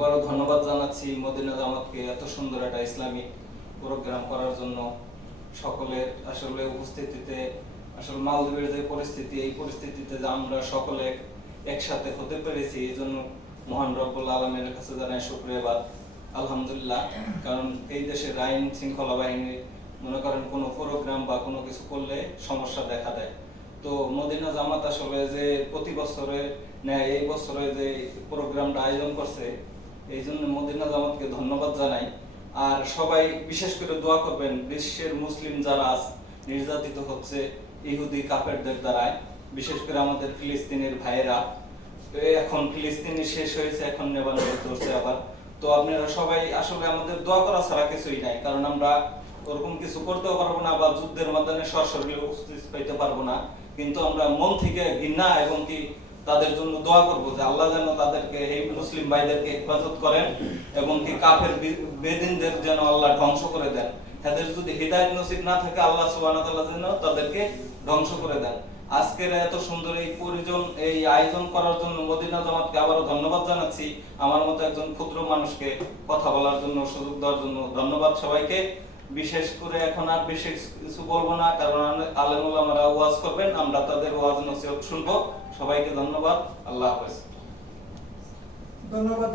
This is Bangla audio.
আবারও ধন্যবাদ জানাচ্ছি মদিনা জামাতকে এত সুন্দর একটা ইসলামিক প্রোগ্রাম করার জন্য। সকলের আসলে উপস্থিতিতে আসলে মালদ্বীপের যে পরিস্থিতি, এই পরিস্থিতিতে যে আমরা সকলে একসাথে হতে পেরেছি, এই জন্য মহান রব্বুল আলামিনের কাছে জানাই শুকরিয়াবাদ, আলহামদুলিল্লাহ। কারণ এই দেশের আইন শৃঙ্খলা বাহিনী মনে করেন কোনো প্রোগ্রাম বা কোনো কিছু করলে সমস্যা দেখা দেয়। তো মদিনা জামাত আসলে যে প্রতি বছরে নেয়, এই বছরে যে প্রোগ্রামটা আয়োজন করছে, এই জন্য মদিনা জামাতকে ধন্যবাদ জানাই। আর সবাই বিশেষ করে দোয়া করবেন, বিশ্বের মুসলিম যারা নির্যাতিত হচ্ছে ইহুদি কাফেরদের দ্বারায়, বিশেষ করে আমাদের ফিলিস্তিনের ভাইয়েরা। এখন ফিলিস্তিনি শেষ হয়েছে, এখন লেবানন চলছে আবার। তো আপনারা সবাই আসলে আমাদের দোয়া করা ছাড়া কিছুই নাই, কারণ আমরা ওরকম কিছু করতেও পারবো না বা যুদ্ধের ময়দানে সরাসরি উপস্থিত পাইতে পারবো না, কিন্তু আমরা মন থেকে ঘৃণা এবং কি তাদের জন্য দোয়া করব যে আল্লাহ যেন তাদেরকে, এই মুসলিম ভাইদেরকে হেফাজত করেন এবং কি কাফের বেদিনদের যেন আল্লাহ ধ্বংস করে দেন। তাদের যদি হিদায়াত নসিব না থাকে, আল্লাহ সুবহানাহু ওয়া তাআলা যেন তাদেরকে ধ্বংস করে দেন। আজকের এত সুন্দর এই আয়োজন করার জন্য মদিনা জামাতকে আবারও ধন্যবাদ জানাচ্ছি। আমার মতো একজন ক্ষুদ্র মানুষকে কথা বলার জন্য সুযোগ দেওয়ার জন্য ধন্যবাদ সবাইকে। বিশেষ করে এখন আর বিশেষ কিছু বলবো না, কারণ আলেম ওলামারা ওয়াজ করবেন, আমরা তাদের ওয়াজ নসিহত শুনবো। সবাইকে ধন্যবাদ, আল্লাহ হাফেজ। ধন্যবাদ।